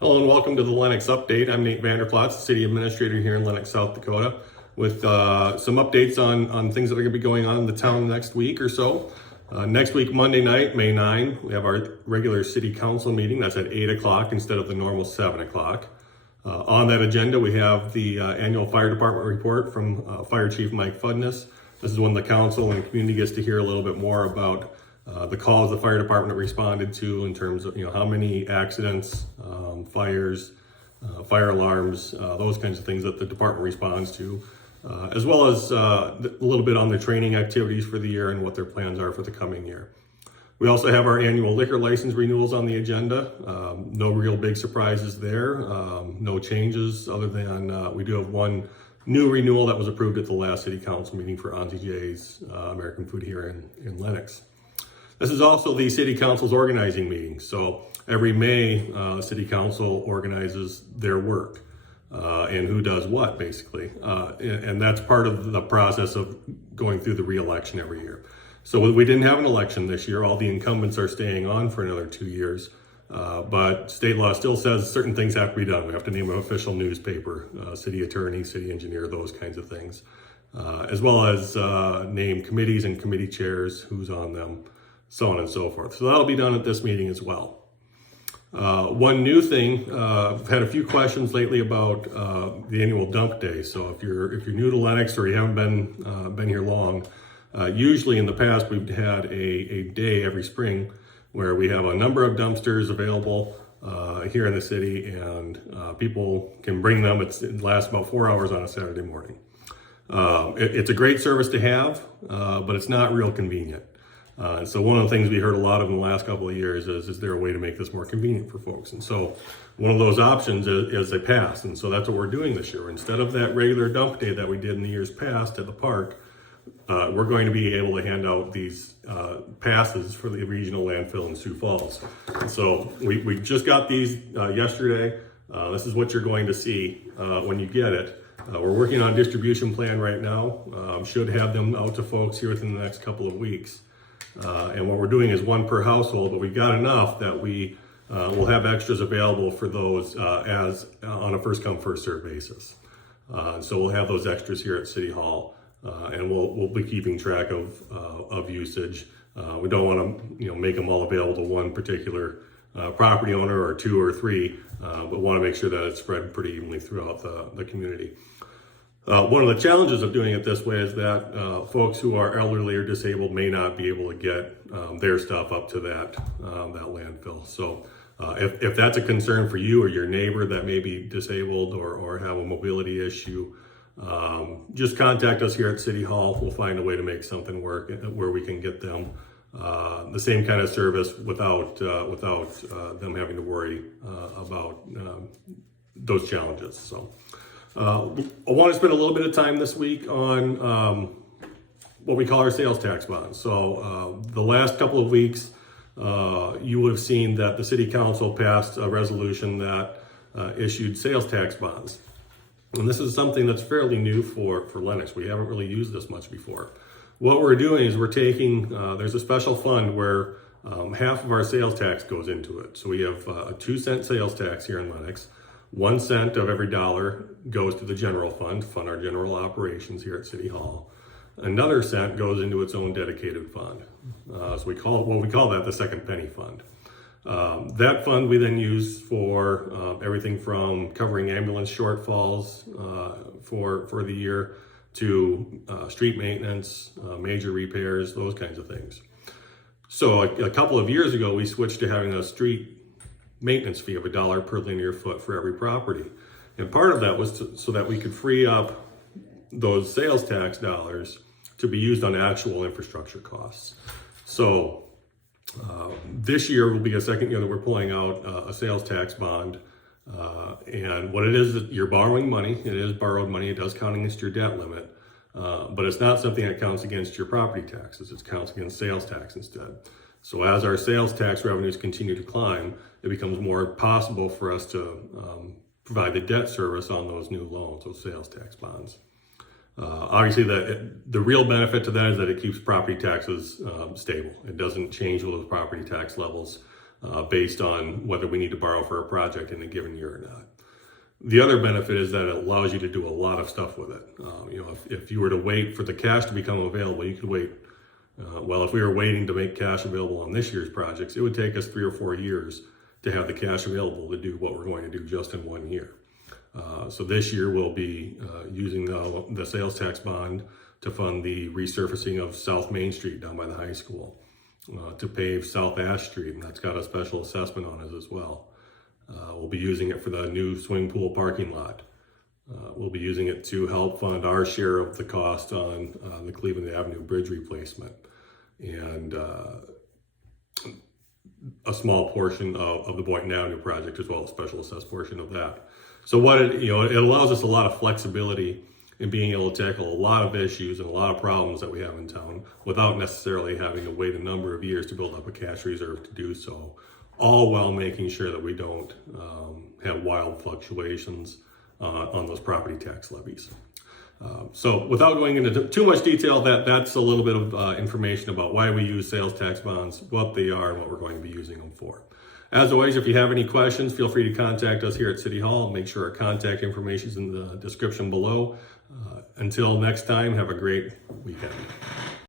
Hello and welcome to the Lennox Update. I'm Nate Vanderplatz, City Administrator here in Lennox, South Dakota, with some updates on things that are going to be going on in the town next week or so. Next week, Monday night, May 9, we have our regular City Council meeting. That's at 8 o'clock instead of the normal 7 o'clock. On that agenda, we have the annual Fire Department report from Fire Chief Mike Fudness. This is when the council and community gets to hear a little bit more about the calls the fire department responded to in terms of how many accidents, fires, fire alarms, those kinds of things that the department responds to, as well as a little bit on their training activities for the year and what their plans are for the coming year. We also have our annual liquor license renewals on the agenda. No real big surprises there, no changes other than we do have one new renewal that was approved at the last City Council meeting for Auntie J's American Food here in Lennox. This is also the City Council's organizing meeting. So every May, City Council organizes their work and who does what, basically. And that's part of the process of going through the re-election every year. So we didn't have an election this year. All the incumbents are staying on for another 2 years. But state law still says certain things have to be done. We have to name an official newspaper, city attorney, city engineer, those kinds of things, as well as name committees and committee chairs, who's on them, so on and so forth. So that'll be done at this meeting as well. One new thing, I've had a few questions lately about the annual dump day. So if you're new to Lennox or you haven't been here long, usually in the past we've had a day every spring where we have a number of dumpsters available here in the city, and people can bring them. It lasts about 4 hours on a Saturday morning. It's a great service to have, but it's not real convenient. So one of the things we heard a lot of in the last couple of years is there a way to make this more convenient for folks? And so one of those options is a pass. And so that's what we're doing this year. Instead of that regular dump day that we did in the years past at the park, we're going to be able to hand out these passes for the regional landfill in Sioux Falls. And so we just got these yesterday. This is what you're going to see when you get it. We're working on a distribution plan right now. Should have them out to folks here within the next couple of weeks. And what we're doing is one per household, but we've got enough that we will have extras available for those as on a first come first serve basis. So we'll have those extras here at City Hall, and we'll be keeping track of usage. We don't want to make them all available to one particular property owner or two or three, but want to make sure that it's spread pretty evenly throughout the community. One of the challenges of doing it this way is that folks who are elderly or disabled may not be able to get their stuff up to that landfill. So if that's a concern for you or your neighbor that may be disabled or have a mobility issue, just contact us here at City Hall. We'll find a way to make something work where we can get them the same kind of service without them having to worry about those challenges. So. I want to spend a little bit of time this week on what we call our sales tax bonds. So the last couple of weeks, you would have seen that the City Council passed a resolution that issued sales tax bonds. And this is something that's fairly new for Lennox. We haven't really used this much before. What we're doing is we're taking, there's a special fund where half of our sales tax goes into it. So we have a 2-cent sales tax here in Lennox. 1 cent of every dollar goes to the general fund, to fund our general operations here at City Hall. Another cent goes into its own dedicated fund. So we call that the second penny fund. That fund we then use for everything from covering ambulance shortfalls for the year to street maintenance, major repairs, those kinds of things. So a couple of years ago, we switched to having a street maintenance fee of $1 per linear foot for every property. And part of that was so that we could free up those sales tax dollars to be used on actual infrastructure costs. So this year will be a second year that we're pulling out a sales tax bond. And what it is, you're borrowing money. It is borrowed money. It does count against your debt limit. But it's not something that counts against your property taxes. It counts against sales tax instead. So as our sales tax revenues continue to climb, it becomes more possible for us to provide the debt service on those new loans, those sales tax bonds. Obviously, the real benefit to that is that it keeps property taxes stable. It doesn't change those property tax levels based on whether we need to borrow for a project in a given year or not. The other benefit is that it allows you to do a lot of stuff with it. If you were to wait for the cash to become available, you could wait. Well, if we were waiting to make cash available on this year's projects, it would take us 3 or 4 years to have the cash available to do what we're going to do just in 1 year. So this year we'll be using the sales tax bond to fund the resurfacing of South Main Street down by the high school, to pave South Ash Street, and that's got a special assessment on it as well. We'll be using it for the new swimming pool parking lot. We'll be using it to help fund our share of the cost on the Cleveland Avenue Bridge replacement, and a small portion of the Boynton Avenue project as well, a special assessed portion of that. So it allows us a lot of flexibility in being able to tackle a lot of issues and a lot of problems that we have in town without necessarily having to wait a number of years to build up a cash reserve to do so, all while making sure that we don't have wild fluctuations on those property tax levies. So without going into too much detail, that's a little bit of information about why we use sales tax bonds, what they are, and what we're going to be using them for. As always, if you have any questions, feel free to contact us here at City Hall. Make sure our contact information is in the description below. Until next time, have a great weekend.